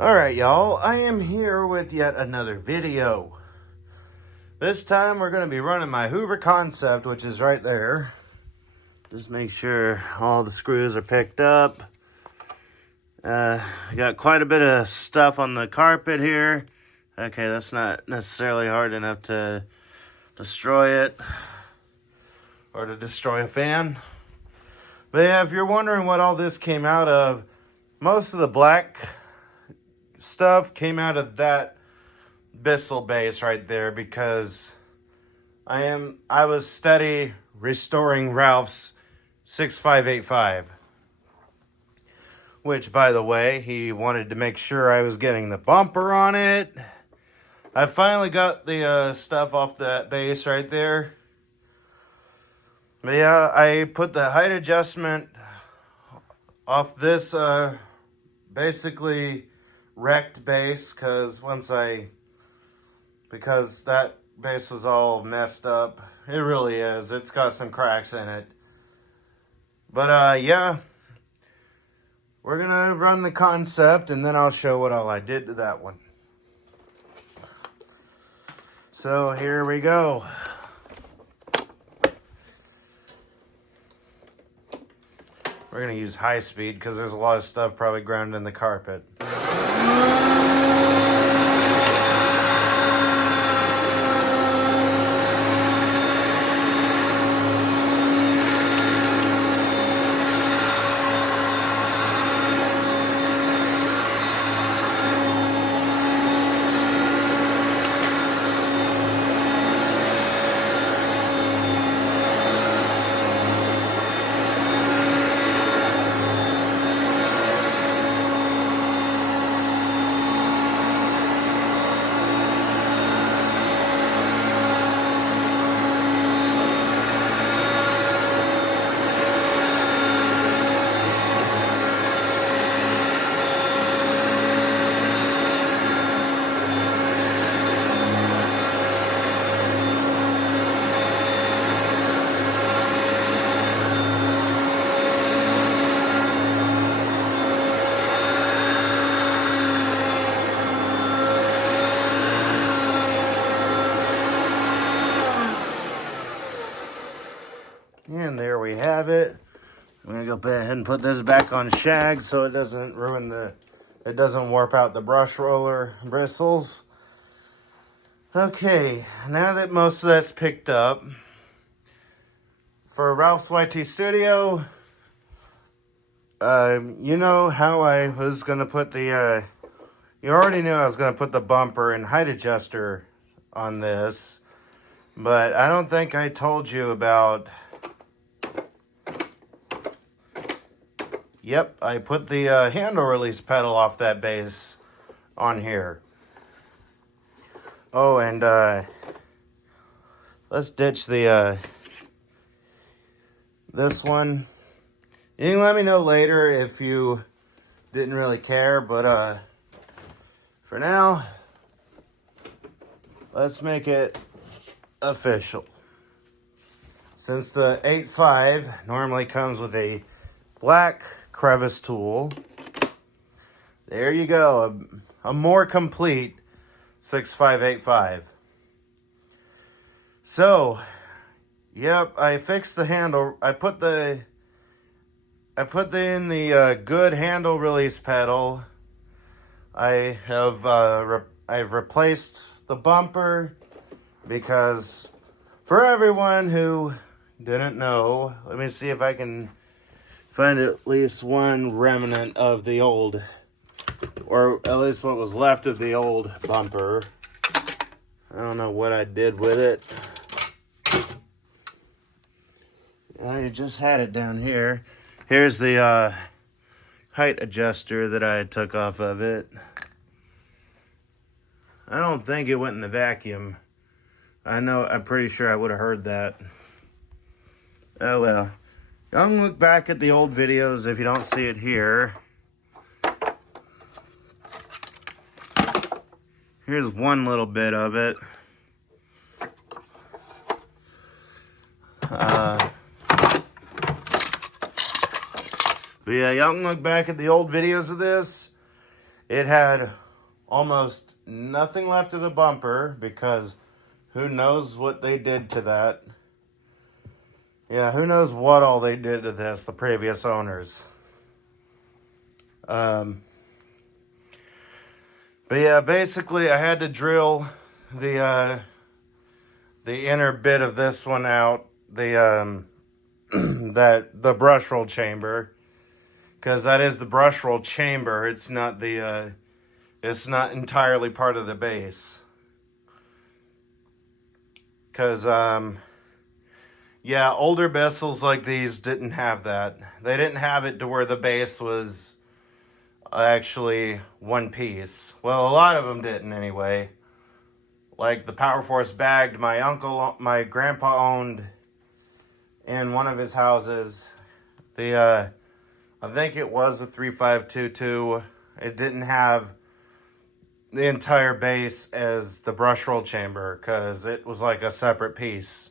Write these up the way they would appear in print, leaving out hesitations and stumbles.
Alright y'all, I am here with yet another video. This time we're going to be running my Hoover Concept, which is right there. Just make sure all the screws are picked up. I got quite a bit of stuff on the carpet here. Okay, that's not necessarily hard enough to destroy it or to destroy a fan. But yeah, if you're wondering what all this came out of, most of the black stuff came out of that Bissell base right there because I was steady restoring Ralph's 6585, which, by the way, he wanted to make sure I was getting the bumper on it. I finally got the stuff off that base right there. But yeah, I put the height adjustment off this basically wrecked base because that base was all messed up. It really is. It's got some cracks in it. But yeah, we're gonna run the Concept and then I'll show what all I did to that one. So here we go. We're gonna use high speed because there's a lot of stuff probably ground in the carpet. And there we have it. I'm gonna go ahead and put this back on shag so it doesn't it doesn't warp out the brush roller bristles. Okay, now that most of that's picked up, for Ralph's YT Studio, you know how I was gonna put the, you already knew I was gonna put the bumper and height adjuster on this, but I don't think I told you about. Yep, I put the handle release pedal off that base on here. Oh, and let's ditch the this one. You can let me know later if you didn't really care, but for now, let's make it official. Since the 8.5 normally comes with a black crevice tool, there you go, a more complete 6585. So, yep, I fixed the handle. I put in the good handle release pedal. I've replaced the bumper because for everyone who didn't know, let me see if I can find at least one remnant of the old, or at least what was left of the old bumper. I don't know what I did with it. I just had it down here. Here's the height adjuster that I took off of it. I don't think it went in the vacuum. I'm pretty sure I would have heard that. Oh well. Y'all can look back at the old videos if you don't see it here. Here's one little bit of it. But yeah, y'all can look back at the old videos of this. It had almost nothing left of the bumper because who knows what they did to that. Yeah, who knows what all they did to this, the previous owners. But yeah, basically I had to drill the inner bit of this one out, the the brush roll chamber, because that is the brush roll chamber. It's not entirely part of the base. Because yeah, older vessels like these didn't have that. They didn't have it to where the base was actually one piece. Well, a lot of them didn't anyway. Like the Power Force bagged my grandpa owned in one of his houses. I think it was a 3522. It didn't have the entire base as the brush roll chamber because it was like a separate piece.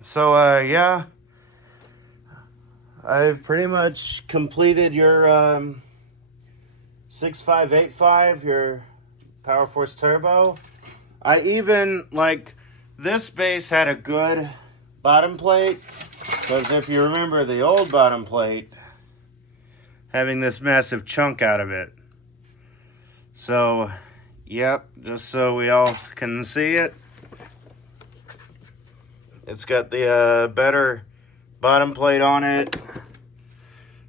So yeah, I've pretty much completed your 6585, your Power Force Turbo. I even, like, this base had a good bottom plate, because if you remember the old bottom plate, having this massive chunk out of it. So, yep, just so we all can see it. It's got the better bottom plate on it.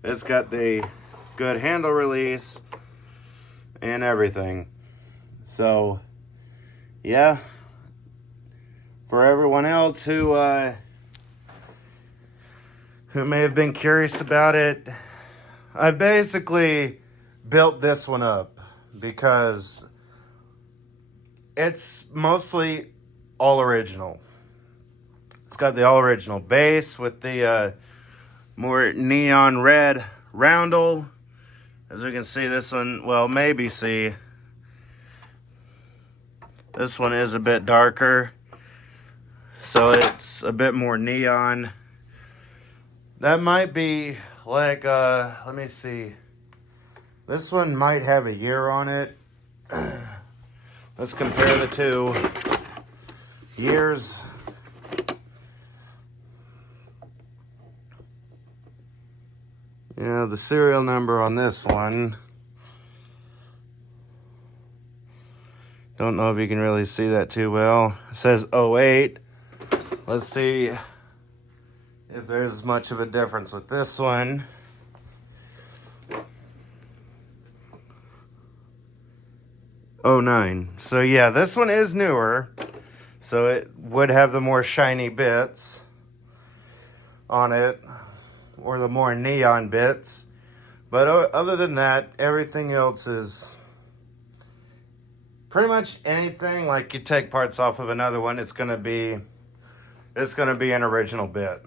It's got the good handle release and everything. So, yeah, for everyone else who may have been curious about it, I basically built this one up because it's mostly all original. It's got the all original base with the more neon red roundel. As we can see, this one, well, maybe see, this one is a bit darker, so it's a bit more neon. That might be like, let me see. This one might have a year on it. Let's compare the two years. Yeah, the serial number on this one, don't know if you can really see that too well. It says 08. Let's see if there's much of a difference with this one. '09. So yeah, this one is newer, so it would have the more shiny bits on it, or the more neon bits. But other than that, everything else is pretty much anything. Like you take parts off of another one, it's gonna be an original bit.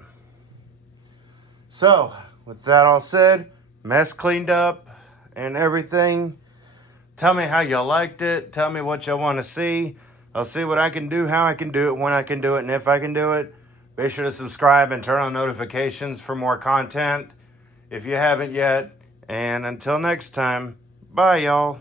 So with that all said, mess cleaned up and everything. Tell me how y'all liked it. Tell me what y'all want to see. I'll see what I can do, how I can do it, when I can do it, and if I can do it. Be sure to subscribe and turn on notifications for more content if you haven't yet. And until next time, bye y'all.